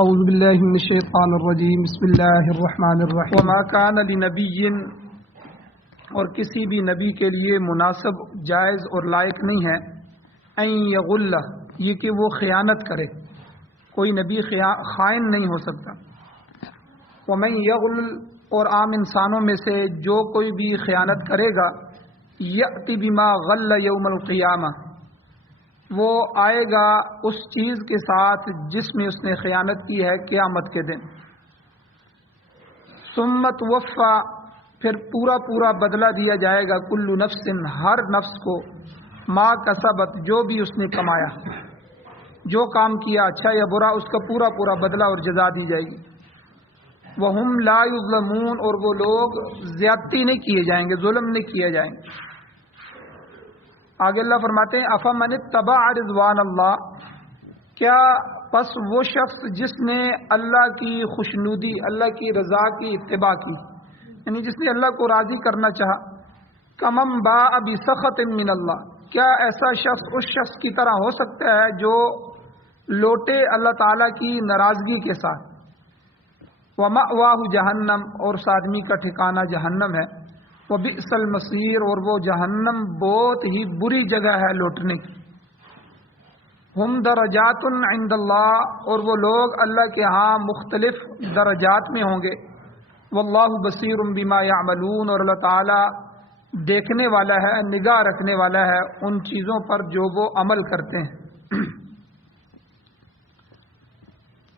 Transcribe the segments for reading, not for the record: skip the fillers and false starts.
اعوذ باللہ من الشیطان الرجیم بسم اللہ الرحمن الرحیم وما کان لنبی، اور کسی بھی نبی کے لیے مناسب، جائز اور لائق نہیں ہے ان یغل، یہ کہ وہ خیانت کرے. کوئی نبی خائن نہیں ہو سکتا. ومن یغل، اور عام انسانوں میں سے جو کوئی بھی خیانت کرے گا، یأتی بما غل یوم القیامہ، وہ آئے گا اس چیز کے ساتھ جس میں اس نے خیانت کی ہے قیامت کے دن. ثم توفی، پھر پورا بدلہ دیا جائے گا، کل نفس، ہر نفس کو، ما کسبت، جو بھی اس نے کمایا، جو کام کیا اچھا یا برا، اس کا پورا بدلہ اور جزا دی جائے گی. وہم لا یظلمون، اور وہ لوگ زیادتی نہیں کیے جائیں گے، ظلم نہیں کیے جائیں گے. آگے اللہ فرماتے ہیں افمن اتبع رضوان اللہ، کیا پس وہ شخص جس نے اللہ کی خوشنودی، اللہ کی رضا کی اتباع کی، یعنی جس نے اللہ کو راضی کرنا چاہا، کمن باء بسخط من اللہ، کیا ایسا شخص اس شخص کی طرح ہو سکتا ہے جو لوٹے اللہ تعالیٰ کی ناراضگی کے ساتھ. ومأواہ جہنم، اور اس آدمی کا ٹھکانہ جہنم ہے. وبئس المصیر، اور وہ جہنم بہت ہی بری جگہ ہے لوٹنے کی. ہم درجات عند اللہ، اور وہ لوگ اللہ کے ہاں مختلف درجات میں ہوں گے. واللہ بصیر بما یعملون، اور اللہ تعالی دیکھنے والا ہے، نگاہ رکھنے والا ہے ان چیزوں پر جو وہ عمل کرتے ہیں.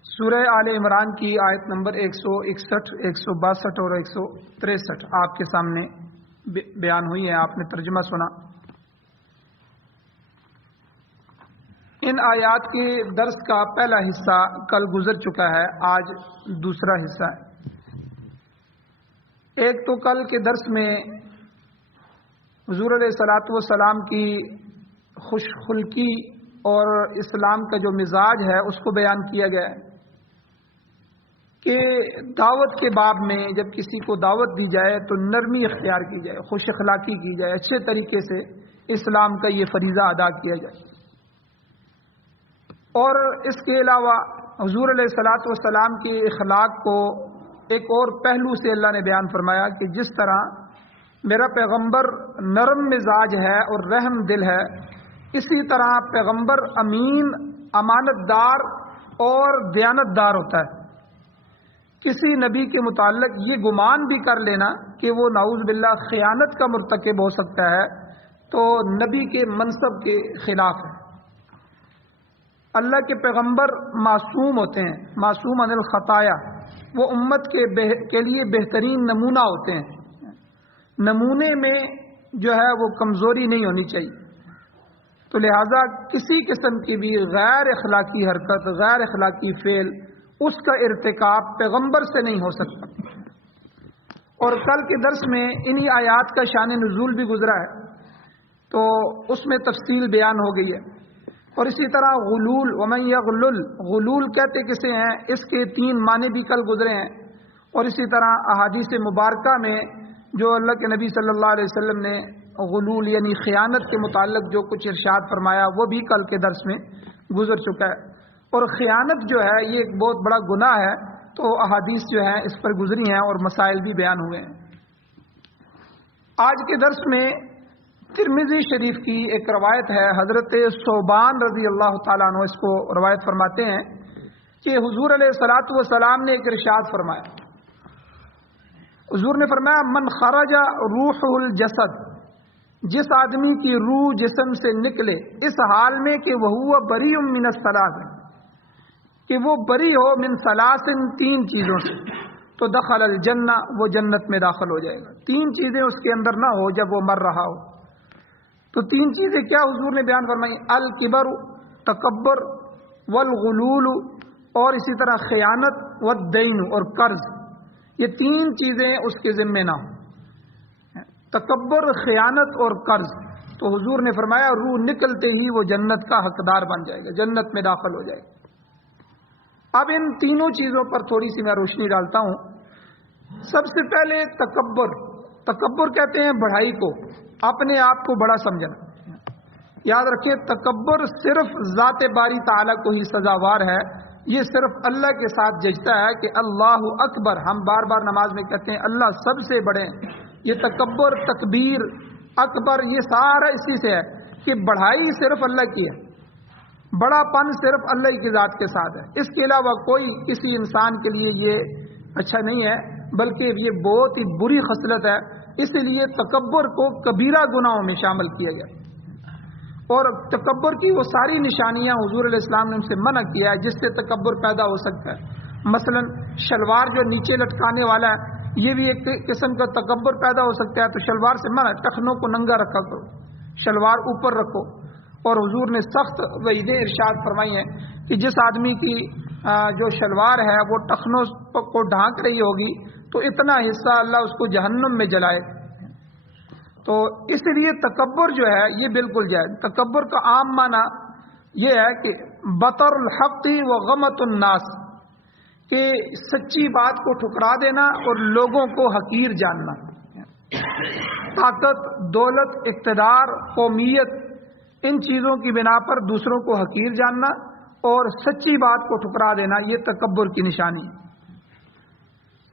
سورہ آل عمران کی آیت نمبر 161، 162 اور 163 آپ کے سامنے بیان ہوئی ہے، آپ نے ترجمہ سنا. ان آیات کے درس کا پہلا حصہ کل گزر چکا ہے، آج دوسرا حصہ ہے. ایک تو کل کے درس میں حضور علیہ الصلوۃ والسلام کی خوش خلقی اور اسلام کا جو مزاج ہے اس کو بیان کیا گیا ہے کہ دعوت کے باب میں جب کسی کو دعوت دی جائے تو نرمی اختیار کی جائے، خوش اخلاقی کی جائے، اچھے طریقے سے اسلام کا یہ فریضہ ادا کیا جائے. اور اس کے علاوہ حضور علیہ الصلوۃ والسلام کے اخلاق کو ایک اور پہلو سے اللہ نے بیان فرمایا کہ جس طرح میرا پیغمبر نرم مزاج ہے اور رحم دل ہے، اسی طرح پیغمبر امین، امانت دار اور دیانت دار ہوتا ہے. کسی نبی کے متعلق یہ گمان بھی کر لینا کہ وہ نعوذ باللہ خیانت کا مرتکب ہو سکتا ہے تو نبی کے منصب کے خلاف ہے. اللہ کے پیغمبر معصوم ہوتے ہیں، معصوم عن الخطایا، وہ امت کے لیے بہترین نمونہ ہوتے ہیں. نمونے میں جو ہے وہ کمزوری نہیں ہونی چاہیے. تو لہٰذا کسی قسم کی بھی غیر اخلاقی حرکت، غیر اخلاقی فعل، اس کا ارتکاب پیغمبر سے نہیں ہو سکتا. اور کل کے درس میں انہی آیات کا شان نزول بھی گزرا ہے تو اس میں تفصیل بیان ہو گئی ہے. اور اسی طرح غلول، ومن یغلل، غلول کہتے کسے ہیں، اس کے 3 معنی بھی کل گزرے ہیں. اور اسی طرح احادیث مبارکہ میں جو اللہ کے نبی صلی اللہ علیہ وسلم نے غلول یعنی خیانت کے متعلق جو کچھ ارشاد فرمایا وہ بھی کل کے درس میں گزر چکا ہے. اور خیانت جو ہے یہ ایک بہت بڑا گناہ ہے، تو احادیث جو ہیں اس پر گزری ہیں اور مسائل بھی بیان ہوئے ہیں. آج کے درس میں ترمذی شریف کی ایک روایت ہے، حضرت ثوبان رضی اللہ تعالیٰ عنہ اس کو روایت فرماتے ہیں کہ حضور علیہ الصلوۃ والسلام نے ایک ارشاد فرمایا. حضور نے فرمایا من خرج روحہ الجسد، جس آدمی کی روح جسم سے نکلے اس حال میں کہ وہو بریء من الثلاث، کہ وہ بری ہو من ثلاث، 3 چیزوں سے، تو دخل الجنہ، وہ جنت میں داخل ہو جائے گا. 3 چیزیں اس کے اندر نہ ہو جب وہ مر رہا ہو. تو 3 چیزیں کیا حضور نے بیان فرمائی؟ الکبر، تکبر، والغلول، اور اسی طرح خیانت، والدین، اور قرض. یہ 3 چیزیں اس کے ذمے نہ ہوں، تکبر، خیانت اور قرض. تو حضور نے فرمایا روح نکلتے ہی وہ جنت کا حقدار بن جائے گا، جنت میں داخل ہو جائے گا. اب ان تینوں چیزوں پر تھوڑی سی میں روشنی ڈالتا ہوں. سب سے پہلے تکبر. تکبر کہتے ہیں بڑائی کو، اپنے آپ کو بڑا سمجھنا. یاد رکھیں تکبر صرف ذات باری تعالیٰ کو ہی سزاوار ہے، یہ صرف اللہ کے ساتھ ججتا ہے کہ اللہ اکبر، ہم بار بار نماز میں کہتے ہیں اللہ سب سے بڑے ہیں. یہ تکبر، تکبیر، اکبر، یہ سارا اسی سے ہے کہ بڑھائی صرف اللہ کی ہے، بڑا پن صرف اللہ کی ذات کے ساتھ ہے. اس کے علاوہ کوئی کسی انسان کے لیے یہ اچھا نہیں ہے، بلکہ یہ بہت ہی بری خصلت ہے. اس لیے تکبر کو کبیرہ گناہوں میں شامل کیا گیا. اور تکبر کی وہ ساری نشانیاں حضور علیہ السلام نے ان سے منع کیا ہے جس سے تکبر پیدا ہو سکتا ہے. مثلا شلوار جو نیچے لٹکانے والا ہے، یہ بھی ایک قسم کا تکبر پیدا ہو سکتا ہے. تو شلوار سے منع، ٹخنوں کو ننگا رکھا کرو، شلوار اوپر رکھو. اور حضور نے سخت وعیدیں ارشاد فرمائی ہیں کہ جس آدمی کی جو شلوار ہے وہ ٹخنوں کو ڈھانک رہی ہوگی تو اتنا حصہ اللہ اس کو جہنم میں جلائے. تو اس لیے تکبر جو ہے یہ بالکل جائز. تکبر کا عام معنی یہ ہے کہ بطر الحق و غمت الناس، کہ سچی بات کو ٹھکرا دینا اور لوگوں کو حقیر جاننا. طاقت، دولت، اقتدار، قومیت، ان چیزوں کی بنا پر دوسروں کو حقیر جاننا اور سچی بات کو ٹھکرا دینا، یہ تکبر کی نشانی ہے.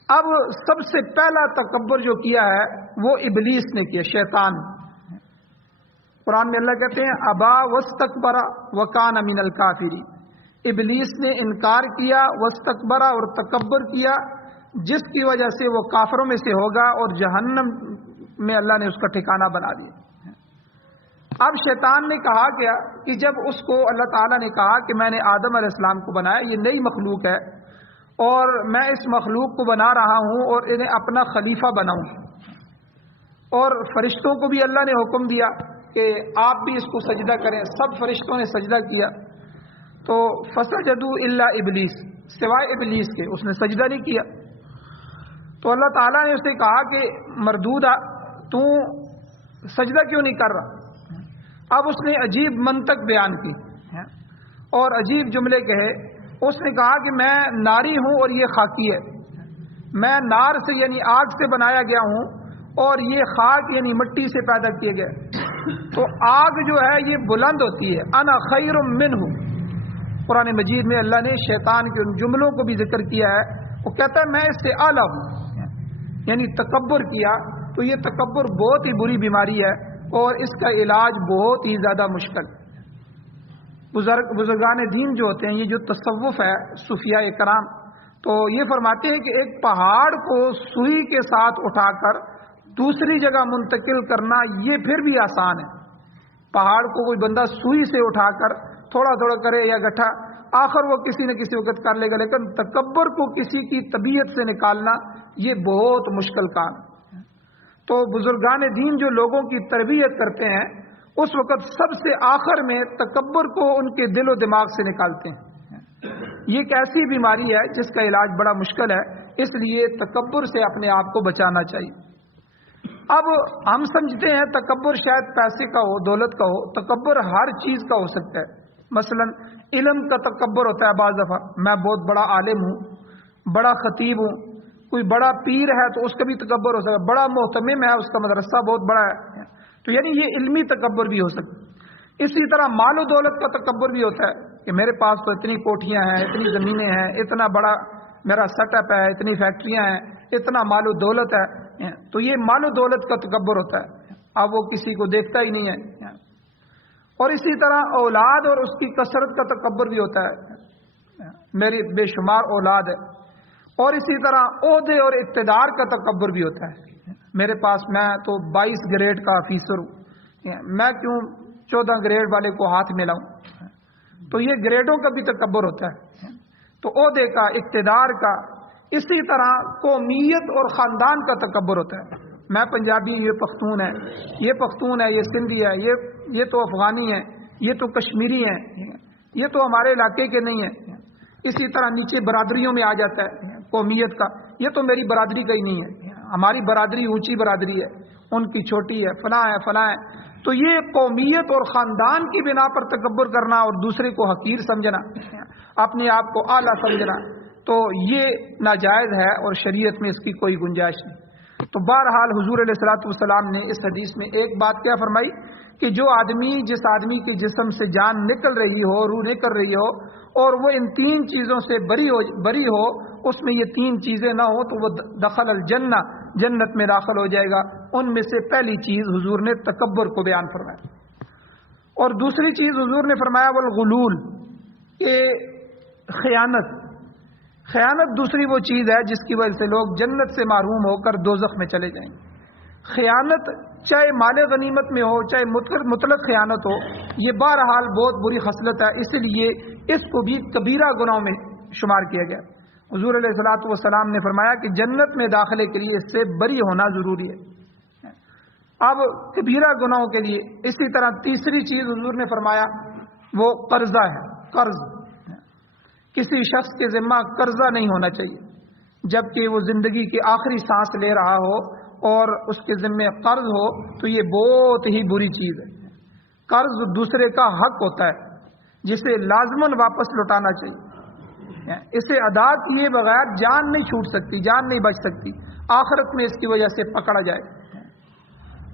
اب سب سے پہلا تکبر جو کیا ہے وہ ابلیس نے کیا، شیطان. قرآن میں اللہ کہتے ہیں ابا واستکبر وکان من الکافرین. ابلیس نے انکار کیا، واستکبر، اور تکبر کیا، جس کی وجہ سے وہ کافروں میں سے ہوگا اور جہنم میں اللہ نے اس کا ٹھکانہ بنا دیا. اب شیطان نے کہا کیا کہ جب اس کو اللہ تعالیٰ نے کہا کہ میں نے آدم علیہ السلام کو بنایا، یہ نئی مخلوق ہے اور میں اس مخلوق کو بنا رہا ہوں اور انہیں اپنا خلیفہ بناؤں، اور فرشتوں کو بھی اللہ نے حکم دیا کہ آپ بھی اس کو سجدہ کریں. سب فرشتوں نے سجدہ کیا. تو فسجدوا الا ابلیس، سوائے ابلیس کے، اس نے سجدہ نہیں کیا. تو اللہ تعالیٰ نے اسے کہا کہ مردودا، تو سجدہ کیوں نہیں کر رہا؟ اب اس نے عجیب منطق بیان کی اور عجیب جملے کہے. اس نے کہا کہ میں ناری ہوں اور یہ خاکی ہے، میں نار سے یعنی آگ سے بنایا گیا ہوں اور یہ خاک یعنی مٹی سے پیدا کیے گئے. تو آگ جو ہے یہ بلند ہوتی ہے، انا خیر منہ. قرآن مجید میں اللہ نے شیطان کے ان جملوں کو بھی ذکر کیا ہے. وہ کہتا ہے میں اس سے اعلیٰ ہوں، یعنی تکبر کیا. تو یہ تکبر بہت ہی بری بیماری ہے اور اس کا علاج بہت ہی زیادہ مشکل. بزرگان دین جو ہوتے ہیں، یہ جو تصوف ہے، صوفیاء کرام، تو یہ فرماتے ہیں کہ ایک پہاڑ کو سوئی کے ساتھ اٹھا کر دوسری جگہ منتقل کرنا یہ پھر بھی آسان ہے. پہاڑ کو کوئی بندہ سوئی سے اٹھا کر تھوڑا تھوڑا کرے یا گٹھا، آخر وہ کسی نہ کسی وقت کر لے گا. لیکن تکبر کو کسی کی طبیعت سے نکالنا یہ بہت مشکل کام ہے. تو بزرگان دین جو لوگوں کی تربیت کرتے ہیں اس وقت سب سے آخر میں تکبر کو ان کے دل و دماغ سے نکالتے ہیں. یہ ایک ایسی بیماری ہے جس کا علاج بڑا مشکل ہے، اس لیے تکبر سے اپنے آپ کو بچانا چاہیے. اب ہم سمجھتے ہیں تکبر شاید پیسے کا ہو، دولت کا ہو. تکبر ہر چیز کا ہو سکتا ہے. مثلا علم کا تکبر ہوتا ہے بعض دفعہ، میں بہت بڑا عالم ہوں، بڑا خطیب ہوں. کوئی بڑا پیر ہے تو اس کا بھی تکبر ہو سکتا ہے، بڑا محتمم ہے، اس کا مدرسہ بہت بڑا ہے. تو یعنی یہ علمی تکبر بھی ہو سکتا ہے. اسی طرح مال و دولت کا تکبر بھی ہوتا ہے کہ میرے پاس تو اتنی کوٹھیاں ہیں، اتنی زمینیں ہیں، اتنا بڑا میرا سیٹ اپ ہے، اتنی فیکٹریاں ہیں، اتنا مال و دولت ہے. تو یہ مال و دولت کا تکبر ہوتا ہے. اب وہ کسی کو دیکھتا ہی نہیں ہے. اور اسی طرح اولاد اور اس کی کثرت کا تکبر بھی ہوتا ہے، میری بے شمار اولاد ہے. اور اسی طرح عہدے اور اقتدار کا تکبر بھی ہوتا ہے. میرے پاس، میں تو 22 گریڈ کا آفیسر ہوں، میں کیوں 14 گریڈ والے کو ہاتھ ملاؤں؟ تو یہ گریڈوں کا بھی تکبر ہوتا ہے. تو عہدے کا، اقتدار کا. اسی طرح قومیت اور خاندان کا تکبر ہوتا ہے. میں پنجابی، یہ پختون ہے، یہ پختون ہے، یہ سندھی ہے، یہ تو افغانی ہے، یہ تو کشمیری ہیں، یہ تو ہمارے علاقے کے نہیں ہیں. اسی طرح نیچے برادریوں میں آ جاتا ہے قومیت کا، یہ تو میری برادری کا ہی نہیں ہے، ہماری برادری اونچی برادری ہے، ان کی چھوٹی ہے، فلاں ہے فلاں ہے. تو یہ قومیت اور خاندان کی بنا پر تکبر کرنا اور دوسرے کو حقیر سمجھنا، اپنے آپ کو اعلیٰ سمجھنا، تو یہ ناجائز ہے اور شریعت میں اس کی کوئی گنجائش نہیں. تو بہرحال حضور علیہ الصلوۃ والسلام نے اس حدیث میں ایک بات کیا فرمائی کہ جو آدمی جس آدمی کے جسم سے جان نکل رہی ہو، روح نکل رہی ہو، اور وہ ان تین چیزوں سے بری ہو، اس میں یہ تین چیزیں نہ ہو، تو وہ دخل الجنہ، جنت میں داخل ہو جائے گا۔ ان میں سے پہلی چیز حضور نے تکبر کو بیان فرمایا، اور دوسری چیز حضور نے فرمایا والغلول، یہ خیانت دوسری وہ چیز ہے جس کی وجہ سے لوگ جنت سے محروم ہو کر دوزخ میں چلے جائیں گے۔ خیانت چاہے مال غنیمت میں ہو، چاہے مطلق خیانت ہو، یہ بہرحال بہت بری خصلت ہے، اس لیے اس کو بھی کبیرہ گناہوں میں شمار کیا گیا۔ حضور علیہ الصلوۃ والسلام نے فرمایا کہ جنت میں داخلے کے لیے اس سے بری ہونا ضروری ہے۔ اب کبیرہ گناہوں کے لیے اسی طرح تیسری چیز حضور نے فرمایا وہ قرضہ ہے۔ قرض، کسی شخص کے ذمہ قرضہ نہیں ہونا چاہیے جبکہ وہ زندگی کی آخری سانس لے رہا ہو اور اس کے ذمہ قرض ہو، تو یہ بہت ہی بری چیز ہے۔ قرض دوسرے کا حق ہوتا ہے جسے لازماً واپس لوٹانا چاہیے۔ اسے ادا کیے بغیر جان نہیں چھوٹ سکتی، جان نہیں بچ سکتی، آخرت میں اس کی وجہ سے پکڑا جائے۔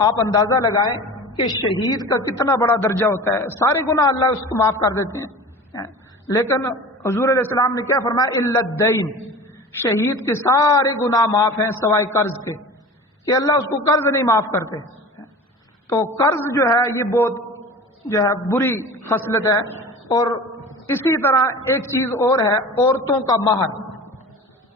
آپ اندازہ لگائیں کہ شہید کا کتنا بڑا درجہ ہوتا ہے، سارے گناہ اللہ اس کو معاف کر دیتے ہیں، لیکن حضور علیہ السلام نے کیا فرمایا؟ الا الدین، شہید کے سارے گناہ معاف ہیں سوائے قرض کے، کہ اللہ اس کو قرض نہیں معاف کرتے۔ تو قرض جو ہے یہ بہت بری خصلت ہے۔ اور اسی طرح ایک چیز اور ہے، عورتوں کا مہر،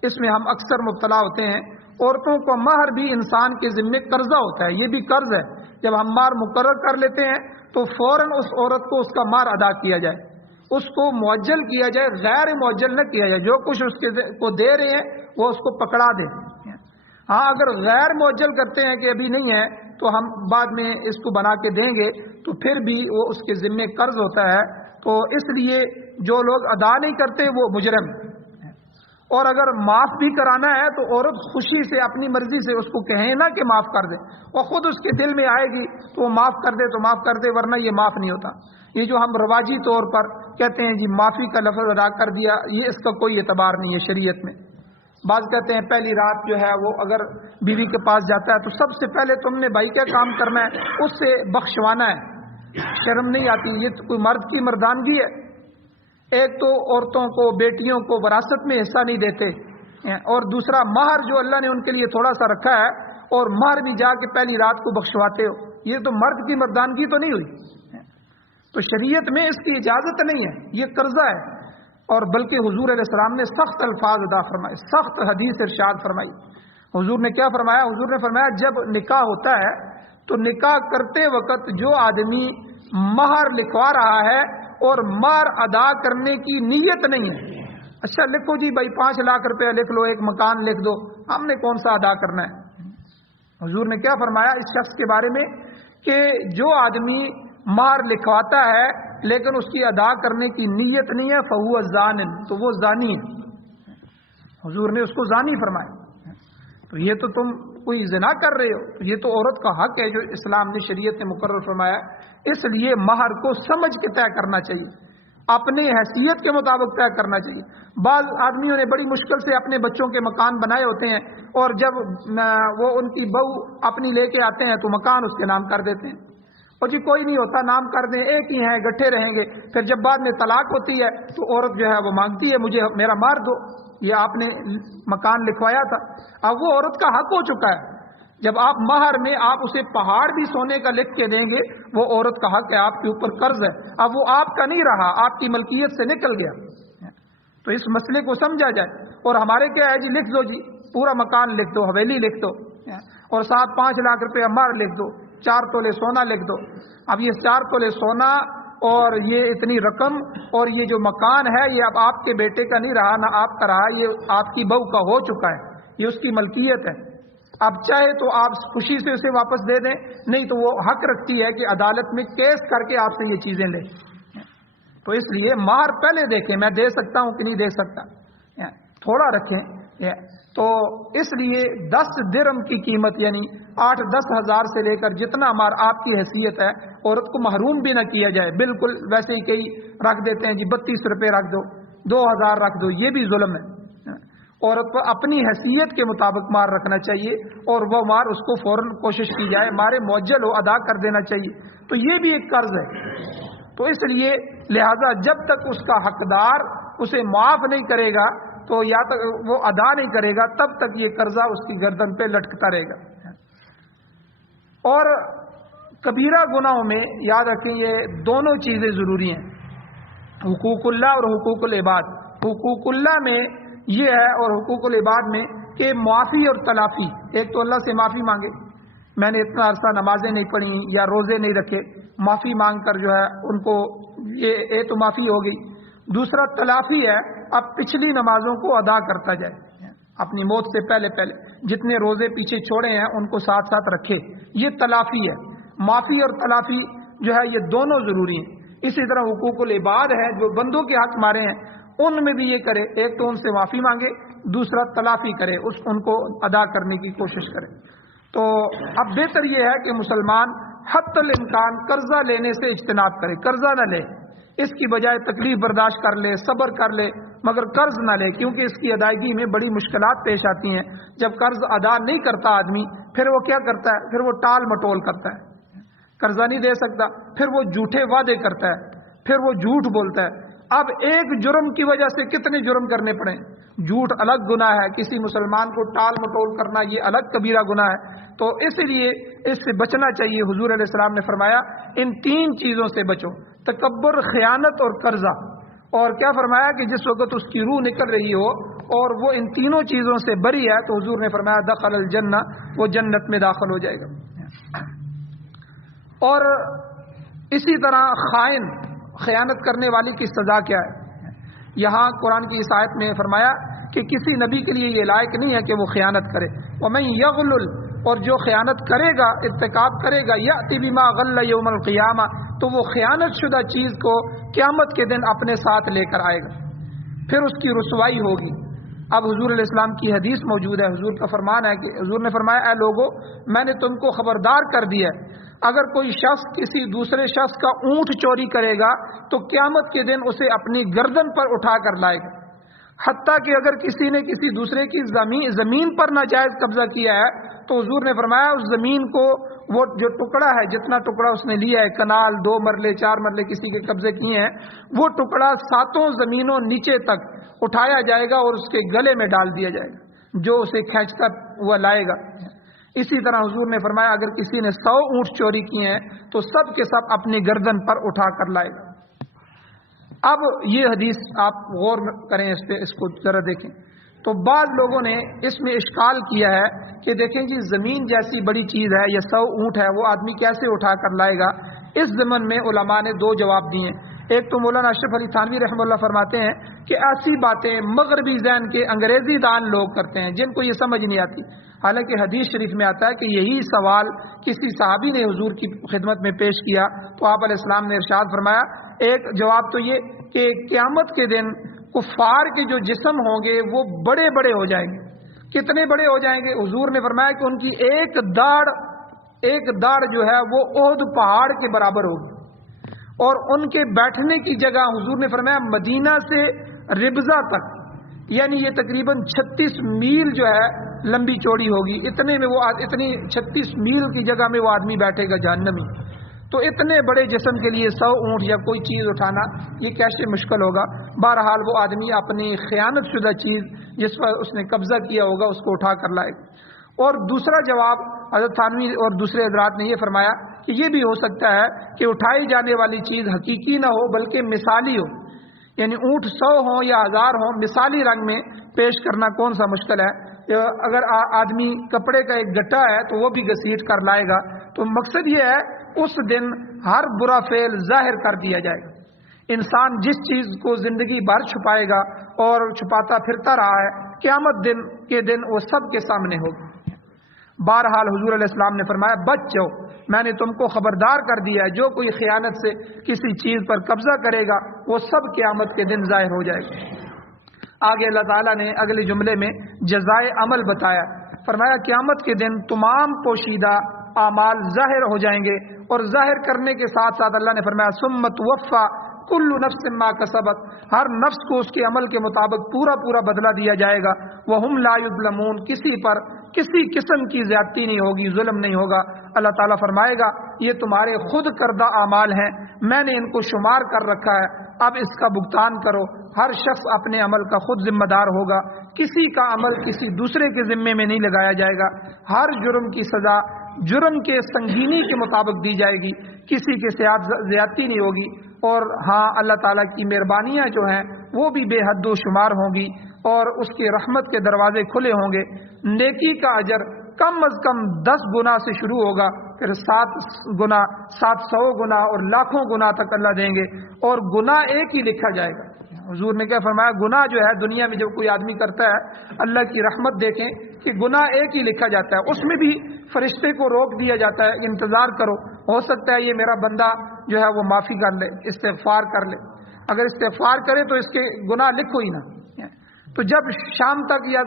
اس میں ہم اکثر مبتلا ہوتے ہیں۔ عورتوں کا مہر بھی انسان کے ذمے قرضہ ہوتا ہے، یہ بھی قرض ہے۔ جب ہم مہر مقرر کر لیتے ہیں تو فوراً اس عورت کو اس کا مہر ادا کیا جائے، اس کو معجل کیا جائے، غیر معجل نہ کیا جائے۔ جو کچھ اس کو دے رہے ہیں وہ اس کو پکڑا دیں۔ ہاں اگر غیر معجل کرتے ہیں کہ ابھی نہیں ہے تو ہم بعد میں اس کو بنا کے دیں گے، تو پھر بھی وہ اس کے ذمے قرض ہوتا ہے۔ تو اس لیے جو لوگ ادا نہیں کرتے وہ مجرم ہیں۔ اور اگر معاف بھی کرانا ہے تو عورت خوشی سے اپنی مرضی سے اس کو کہیں نا کہ معاف کر دے، اور خود اس کے دل میں آئے گی تو وہ معاف کر دے تو معاف کر دے، ورنہ یہ معاف نہیں ہوتا۔ یہ جو ہم رواجی طور پر کہتے ہیں جی معافی کا لفظ ادا کر دیا، یہ اس کا کوئی اعتبار نہیں ہے شریعت میں۔ بعض کہتے ہیں پہلی رات جو ہے وہ اگر بیوی کے پاس جاتا ہے تو سب سے پہلے تم نے بھائی کیا کام کرنا ہے؟ اس سے بخشوانا ہے۔ شرم نہیں آتی؟ یہ تو کوئی مرد کی مردانگی ہے۔ ایک تو عورتوں کو، بیٹیوں کو وراثت میں حصہ نہیں دیتے، اور دوسرا مہر جو اللہ نے ان کے لیے تھوڑا سا رکھا ہے، اور مہر بھی جا کے پہلی رات کو بخشواتے ہو، یہ تو مرد کی مردانگی تو نہیں ہوئی۔ تو شریعت میں اس کی اجازت نہیں ہے، یہ قرضہ ہے۔ اور بلکہ حضور علیہ السلام نے سخت الفاظ ادا فرمائے، سخت حدیث ارشاد فرمائی۔ حضور نے کیا فرمایا؟ حضور نے فرمایا جب نکاح ہوتا ہے تو نکاح کرتے وقت جو آدمی مہر لکھوا رہا ہے اور مہر ادا کرنے کی نیت نہیں ہے، اچھا لکھو جی بھائی 5 لاکھ روپے لکھ لو، ایک مکان لکھ دو، ہم نے کون سا ادا کرنا ہے؟ حضور نے کیا فرمایا اس شخص کے بارے میں کہ جو آدمی مہر لکھواتا ہے لیکن اس کی ادا کرنے کی نیت نہیں ہے، فہو زان، تو وہ زانی ہے۔ حضور نے اس کو زانی فرمایا۔ تو یہ تو تم کوئی زنا کر رہے ہو، یہ تو عورت کا حق ہے جو اسلام نے، شریعت نے مقرر فرمایا۔ اس لیے مہر کو سمجھ کے طے کرنا چاہیے، اپنی حیثیت کے مطابق طے کرنا چاہیے۔ بعض آدمیوں نے بڑی مشکل سے اپنے بچوں کے مکان بنائے ہوتے ہیں، اور جب وہ ان کی بہو اپنی لے کے آتے ہیں تو مکان اس کے نام کر دیتے ہیں، اور جی کوئی نہیں ہوتا، نام کر دیں، ایک ہی ہیں، گٹھے رہیں گے۔ پھر جب بعد میں طلاق ہوتی ہے تو عورت جو ہے وہ مانگتی ہے مجھے میرا مہر دو، یہ آپ نے مکان لکھوایا تھا۔ اب وہ عورت کا حق ہو چکا ہے، جب آپ مہر میں آپ اسے پہاڑ بھی سونے کا لکھ کے دیں گے، وہ عورت کا حق ہے، آپ کے اوپر قرض ہے، اب وہ آپ کا نہیں رہا، آپ کی ملکیت سے نکل گیا۔ تو اس مسئلے کو سمجھا جائے۔ اور ہمارے کیا ہے جی، لکھ دو جی، پورا مکان لکھ دو، حویلی لکھ دو، اور ساتھ 5 لاکھ روپے مہر لکھ دو، 4 تولے سونا لکھ دو۔ اب یہ 4 تولے سونا اور یہ اتنی رقم اور یہ جو مکان ہے یہ اب آپ کے بیٹے کا نہیں رہا، نہ آپ کا رہا، یہ آپ کی بہو کا ہو چکا ہے، یہ اس کی ملکیت ہے۔ اب چاہے تو آپ خوشی سے اسے واپس دے دیں، نہیں تو وہ حق رکھتی ہے کہ عدالت میں کیس کر کے آپ سے یہ چیزیں لیں۔ تو اس لیے مہر پہلے دیکھیں، میں دے سکتا ہوں کہ نہیں دے سکتا، تھوڑا رکھیں۔ تو اس لیے 10 درہم کی قیمت یعنی 8-10 ہزار سے لے کر جتنا مہر آپ کی حیثیت ہے، عورت کو محروم بھی نہ کیا جائے۔ بالکل ویسے ہی کئی رکھ دیتے ہیں جی 32 روپے رکھ دو، 2000 رکھ دو، یہ بھی ظلم ہے۔ عورت پر اپنی حیثیت کے مطابق مہر رکھنا چاہیے اور وہ مہر اس کو فوراً کوشش کی جائے مہر معجل ہو ادا کر دینا چاہیے. تو یہ بھی ایک قرض ہے. تو اس لیے لہذا جب تک اس کا حقدار اسے معاف نہیں کرے گا تو یا تک وہ ادا نہیں کرے گا تب تک یہ قرضہ اس کی گردن پہ لٹکتا رہے گا. اور کبیرہ گناہوں میں یاد رکھیں یہ دونوں چیزیں ضروری ہیں، حقوق اللہ اور حقوق العباد. حقوق اللہ میں یہ ہے اور حقوق العباد میں کہ معافی اور تلافی. ایک تو اللہ سے معافی مانگے، میں نے اتنا عرصہ نمازیں نہیں پڑھی یا روزے نہیں رکھے، معافی مانگ کر جو ہے ان کو یہ تو معافی ہو گئی. دوسرا تلافی ہے، اب پچھلی نمازوں کو ادا کرتا جائے اپنی موت سے پہلے پہلے، جتنے روزے پیچھے چھوڑے ہیں ان کو ساتھ ساتھ رکھے. یہ تلافی ہے. معافی اور تلافی جو ہے یہ دونوں ضروری ہیں. اسی طرح حقوق العباد ہے جو بندوں کے حق مارے ہیں ان میں بھی یہ کرے، ایک تو ان سے معافی مانگے، دوسرا تلافی کرے، ان کو ادا کرنے کی کوشش کرے. تو اب بہتر یہ ہے کہ مسلمان حتی الامکان قرضہ لینے سے اجتناب کرے، قرضہ نہ لے، اس کی بجائے تکلیف برداشت کر لے، صبر کر لے، مگر قرض نہ لے، کیونکہ اس کی ادائیگی میں بڑی مشکلات پیش آتی ہیں. جب قرض ادا نہیں کرتا آدمی پھر وہ کیا کرتا ہے، پھر وہ ٹال مٹول کرتا ہے، قرضہ نہیں دے سکتا، پھر وہ جھوٹے وعدے کرتا ہے، پھر وہ جھوٹ بولتا ہے. اب ایک جرم کی وجہ سے کتنے جرم کرنے پڑے. جھوٹ الگ گناہ ہے، کسی مسلمان کو ٹال مٹول کرنا یہ الگ کبیرہ گناہ ہے. تو اس لیے اس سے بچنا چاہیے. حضور علیہ السلام نے فرمایا ان تین چیزوں سے بچو، تکبر، خیانت اور قرضہ. اور کیا فرمایا کہ جس وقت اس کی روح نکل رہی ہو اور وہ ان تینوں چیزوں سے بری ہے تو حضور نے فرمایا دخل الجنہ، وہ جنت میں داخل ہو جائے گا. اور اسی طرح خیانت کرنے والی کی سزا کیا ہے. یہاں قرآن کی اس آیت میں فرمایا کہ کسی نبی کے لیے یہ لائق نہیں ہے کہ وہ خیانت کرے. وَمَن يَغْلُلْ، اور جو خیانت کرے گا، ارتکاب کرے گا، یأتی بما غل یوم القیامہ، تو وہ خیانت شدہ چیز کو قیامت کے دن اپنے ساتھ لے کر آئے گا، پھر اس کی رسوائی ہوگی. اب حضور علیہ السلام کی حدیث موجود ہے، حضور کا فرمان ہے کہ حضور نے فرمایا اے لوگو میں نے تم کو خبردار کر دیا ہے، اگر کوئی شخص کسی دوسرے شخص کا اونٹ چوری کرے گا تو قیامت کے دن اسے اپنی گردن پر اٹھا کر لائے گا. حتیٰ کہ اگر کسی نے کسی دوسرے کی زمین پر ناجائز قبضہ کیا ہے تو حضور نے فرمایا اس زمین کو، وہ جو ٹکڑا ہے، جتنا ٹکڑا اس نے لیا ہے، کنال 2 مرلے 4 مرلے کسی کے قبضے کیے ہیں، وہ ٹکڑا 7 زمینوں نیچے تک اٹھایا جائے گا اور اس کے گلے میں ڈال دیا جائے گا جو اسے کھینچ کر وہ لائے گا. اسی طرح حضور نے فرمایا اگر کسی نے 100 اونٹ چوری کیے ہیں تو سب کے سب اپنی گردن پر اٹھا کر لائے گا. اب یہ حدیث آپ غور کریں اس پہ، اس کو ذرا دیکھیں. تو بعض لوگوں نے اس میں اشکال کیا ہے کہ دیکھیں جی زمین جیسی بڑی چیز ہے، یہ 100 اونٹ ہے، وہ آدمی کیسے اٹھا کر لائے گا. اس ضمن میں علماء نے 2 جواب دیے. ایک تو مولانا اشرف علی تھانوی رحمہ اللہ فرماتے ہیں کہ ایسی باتیں مغربی ذہن کے انگریزی دان لوگ کرتے ہیں جن کو یہ سمجھ نہیں آتی. حالانکہ حدیث شریف میں آتا ہے کہ یہی سوال کسی صحابی نے حضور کی خدمت میں پیش کیا تو آپ علیہ السلام نے ارشاد فرمایا، ایک جواب تو یہ کہ قیامت کے دن کفار کے جو جسم ہوں گے وہ بڑے بڑے ہو جائیں گے. کتنے بڑے ہو جائیں گے؟ حضور نے فرمایا کہ ان کی ایک داڑھ جو ہے وہ احد پہاڑ کے برابر ہوگی، اور ان کے بیٹھنے کی جگہ حضور نے فرمایا مدینہ سے ربضہ تک، یعنی یہ تقریباً 36 میل جو ہے لمبی چوڑی ہوگی. اتنے میں وہ اتنی 36 میل کی جگہ میں وہ آدمی بیٹھے گا جہنمی. تو اتنے بڑے جسم کے لیے 100 اونٹ یا کوئی چیز اٹھانا یہ کیسے مشکل ہوگا. بہرحال وہ آدمی اپنی خیانت شدہ چیز جس پر اس نے قبضہ کیا ہوگا اس کو اٹھا کر لائے گا. اور دوسرا جواب حضرت تھانوی اور دوسرے حضرات نے یہ فرمایا کہ یہ بھی ہو سکتا ہے کہ اٹھائی جانے والی چیز حقیقی نہ ہو بلکہ مثالی ہو، یعنی اونٹ 100 ہوں یا 1000 ہوں، مثالی رنگ میں پیش کرنا کون سا مشکل ہے. اگر آدمی کپڑے کا ایک گٹا ہے تو وہ بھی گھسیٹ کر لائے گا. تو مقصد یہ ہے اس دن ہر برا فعل ظاہر کر دیا جائے گا. انسان جس چیز کو زندگی بھر چھپائے گا اور چھپاتا پھرتا رہا ہے، قیامت کے دن وہ سب کے سامنے ہوگا. بہرحال حضور علیہ السلام نے فرمایا بچ جاؤ، میں نے تم کو خبردار کر دیا ہے، جو کوئی خیانت سے کسی چیز پر قبضہ کرے گا وہ سب قیامت کے دن ظاہر ہو جائے گا. آگے اللہ تعالیٰ نے اگلے جملے میں جزائے عمل بتایا. فرمایا قیامت کے دن تمام پوشیدہ اعمال ظاہر ہو جائیں گے، اور ظاہر کرنے کے ساتھ ساتھ اللہ نے فرمایا ثم توفی کل نفس ما کسبت، ہر نفس کو اس کے عمل کے مطابق پورا پورا بدلہ دیا جائے گا. وہم لا یظلمون، کسی پر کسی قسم کی زیادتی نہیں ہوگی، ظلم نہیں ہوگا. اللہ تعالیٰ فرمائے گا یہ تمہارے خود کردہ اعمال ہیں، میں نے ان کو شمار کر رکھا ہے، اب اس کا بھگتان کرو. ہر شخص اپنے عمل کا خود ذمہ دار ہوگا، کسی کا عمل کسی دوسرے کے ذمے میں نہیں لگایا جائے گا. ہر جرم کی سزا جرم کے سنگینی کے مطابق دی جائے گی، کسی کے ساتھ زیادتی نہیں ہوگی. اور ہاں اللہ تعالیٰ کی مہربانیاں جو ہیں وہ بھی بے حد و شمار ہوں گی، اور اس کی رحمت کے دروازے کھلے ہوں گے. نیکی کا اجر کم از کم 10 گنا سے شروع ہوگا، پھر 7 گنا، 700 گنا اور لاکھوں گنا تک اللہ دیں گے. اور گناہ ایک ہی لکھا جائے گا. حضور نے کیا فرمایا، گناہ جو ہے دنیا میں جب کوئی آدمی کرتا ہے اللہ کی رحمت دیکھیں کہ گناہ ایک ہی لکھا جاتا ہے. اس میں بھی فرشتے کو روک دیا جاتا ہے، انتظار کرو، ہو سکتا ہے یہ میرا بندہ جو ہے وہ معافی کر لے، استغفار کر لے. اگر استغفار کرے تو اس کے گناہ لکھو ہی نہ. تو جب شام تک یا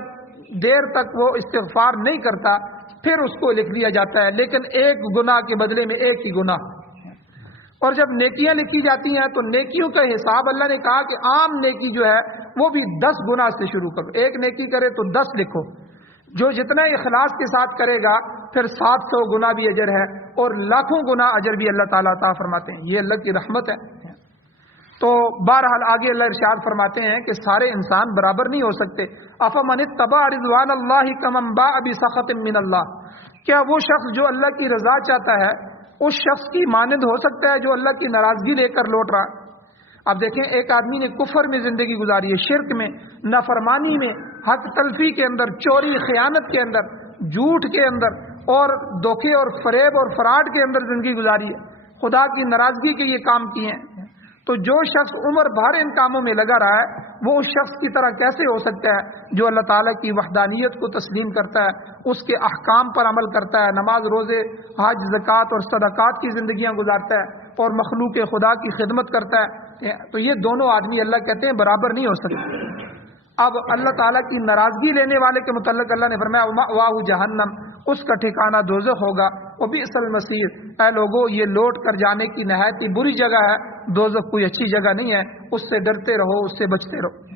دیر تک وہ استغفار نہیں کرتا پھر اس کو لکھ دیا جاتا ہے، لیکن ایک گناہ کے بدلے میں ایک ہی گناہ. اور جب نیکیاں لکھی جاتی ہیں تو نیکیوں کا حساب اللہ نے کہا کہ عام نیکی جو ہے وہ بھی 10 گنا سے شروع کرو. ایک نیکی کرے تو 10 لکھو، جو جتنا اخلاص کے ساتھ کرے گا پھر 700 گنا بھی اجر ہے، اور لاکھوں گنا اجر بھی اللہ تعالیٰ عطا فرماتے ہیں. یہ اللہ کی رحمت ہے. تو بہرحال آگے اللہ ارشاد فرماتے ہیں کہ سارے انسان برابر نہیں ہو سکتے. افمن اتبع رضوان اللہ کمن باء بسخط من اللہ، کیا وہ شخص جو اللہ کی رضا چاہتا ہے اس شخص کی مانند ہو سکتا ہے جو اللہ کی ناراضگی لے کر لوٹ رہا ہے؟ اب دیکھیں ایک آدمی نے کفر میں زندگی گزاری ہے، شرک میں، نافرمانی میں، حق تلفی کے اندر، چوری خیانت کے اندر، جھوٹ کے اندر، اور دھوکے اور فریب اور فراڈ کے اندر زندگی گزاری ہے، خدا کی ناراضگی کے یہ کام کیے ہیں. تو جو شخص عمر بھر ان کاموں میں لگا رہا ہے وہ اس شخص کی طرح کیسے ہو سکتا ہے جو اللہ تعالیٰ کی وحدانیت کو تسلیم کرتا ہے، اس کے احکام پر عمل کرتا ہے، نماز، روزے، حج، زکوٰۃ اور صدقات کی زندگیاں گزارتا ہے اور مخلوق خدا کی خدمت کرتا ہے. تو یہ دونوں آدمی اللہ کہتے ہیں برابر نہیں ہو سکتے. اب اللہ تعالیٰ کی ناراضگی لینے والے کے متعلق اللہ نے فرمایا وَمَأْوَاهُ جہنم، اس کا ٹھکانہ دوزخ ہوگا. وَبِئْسَ الْمَصِيرُ، اے لوگو یہ لوٹ کر جانے کی نہایت ہی بری جگہ ہے، دوزخ کوئی اچھی جگہ نہیں ہے، اس سے ڈرتے رہو، اس سے بچتے رہو.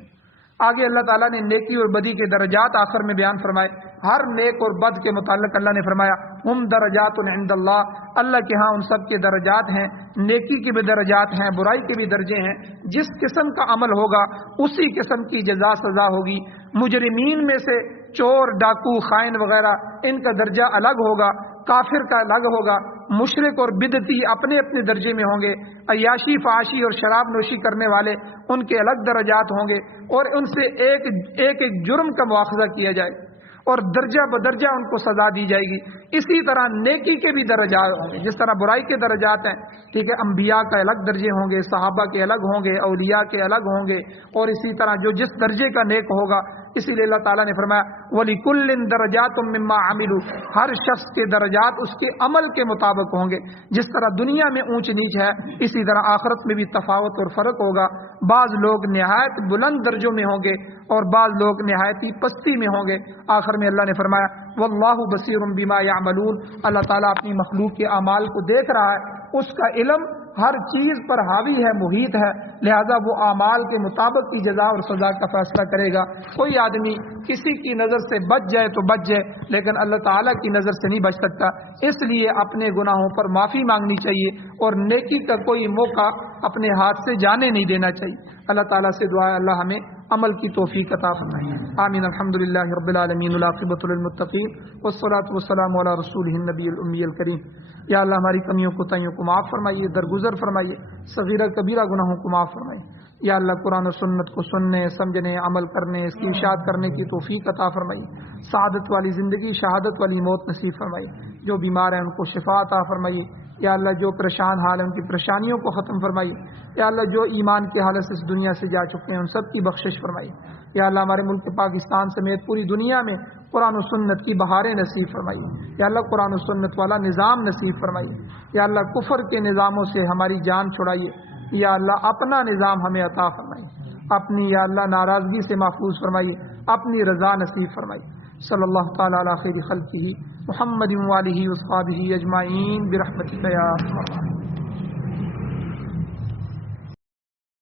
آگے اللہ تعالیٰ نے نیکی اور بدی کے درجات آخر میں بیان فرمائے. ہر نیک اور بد کے متعلق اللہ نے فرمایا ہم درجات عند اللہ، اللہ کے ہاں ان سب کے درجات ہیں، نیکی کے بھی درجات ہیں، برائی کے بھی درجے ہیں. جس قسم کا عمل ہوگا اسی قسم کی جزا سزا ہوگی. مجرمین میں سے چور، ڈاکو، خائن وغیرہ ان کا درجہ الگ ہوگا، کافر کا الگ ہوگا، مشرک اور بدعتی اپنے اپنے درجے میں ہوں گے، عیاشی، فحاشی اور شراب نوشی کرنے والے ان کے الگ درجات ہوں گے، اور ان سے ایک ایک جرم کا مواخذہ کیا جائے اور درجہ بدرجہ ان کو سزا دی جائے گی. اسی طرح نیکی کے بھی درجات ہوں گے، جس طرح برائی کے درجات ہیں، ٹھیک ہے، انبیاء کا الگ درجے ہوں گے، صحابہ کے الگ ہوں گے، اولیاء کے الگ ہوں گے، اور اسی طرح جو جس درجے کا نیک ہوگا. اسی لیے اللہ تعالیٰ نے فرمایا وَلِكُلٍّ دَرَجَاتٌ مِّمَّا عَمِلُوا، ہر شخص کے درجات اس کے عمل کے مطابق ہوں گے. جس طرح دنیا میں اونچ نیچ ہے اسی طرح آخرت میں بھی تفاوت اور فرق ہوگا. بعض لوگ نہایت بلند درجوں میں ہوں گے اور بعض لوگ نہایت ہی پستی میں ہوں گے. آخر میں اللہ نے فرمایا وَاللَّهُ بَصِيرٌ بِمَا يَعْمَلُونَ، اللہ تعالیٰ اپنی مخلوق کے اعمال کو دیکھ رہا ہے، اس کا علم ہر چیز پر حاوی ہے، محیط ہے، لہذا وہ اعمال کے مطابق کی جزا اور سزا کا فیصلہ کرے گا. کوئی آدمی کسی کی نظر سے بچ جائے تو بچ جائے، لیکن اللہ تعالیٰ کی نظر سے نہیں بچ سکتا. اس لیے اپنے گناہوں پر معافی مانگنی چاہیے اور نیکی کا کوئی موقع اپنے ہاتھ سے جانے نہیں دینا چاہیے. اللہ تعالیٰ سے دعا ہے اللہ ہمیں عمل کی توفیق عطا فرمائے. آمین. الحمدللہ رب العالمین، والعاقبۃ للمتقین، والصلاۃ والسلام علی رسولہ النبی الامی الکریم. یا اللہ ہماری کمیوں کوتاہیوں کو معاف فرمائیے، درگزر فرمائیے، صغیرہ کبیرہ گناہوں کو معاف فرمائیے. یا اللہ قرآن و سنت کو سننے، سمجھنے، عمل کرنے، اس کی اشاعت کرنے کی توفیق عطا فرمائیے. سعادت والی زندگی، شہادت والی موت نصیب فرمائیے. جو بیمار ہیں ان کو شفا عطا فرمائیے. یا اللہ جو پریشان حال ہیں ان کی پریشانیوں کو ختم فرمائیے. یا اللہ جو ایمان کی حالت سے اس دنیا سے جا چکے ہیں ان سب کی بخشش فرمائیے. یا اللہ ہمارے ملک پاکستان سمیت پوری دنیا میں قرآن و سنت کی بہاریں نصیب فرمائیے. یا اللہ قرآن و سنت والا نظام نصیب فرمائیے. یا اللہ کفر کے نظاموں سے ہماری جان چھڑائیے. یا اللہ اپنا نظام ہمیں عطا فرمائیے. اپنی یا اللہ ناراضگی سے محفوظ فرمائیے، اپنی رضا نصیب فرمائیے. صلی اللہ تعالی علی خیر خلقہ محمد وآلہ وصحبہ اجمعین برحمتک یا ارحم الراحمین.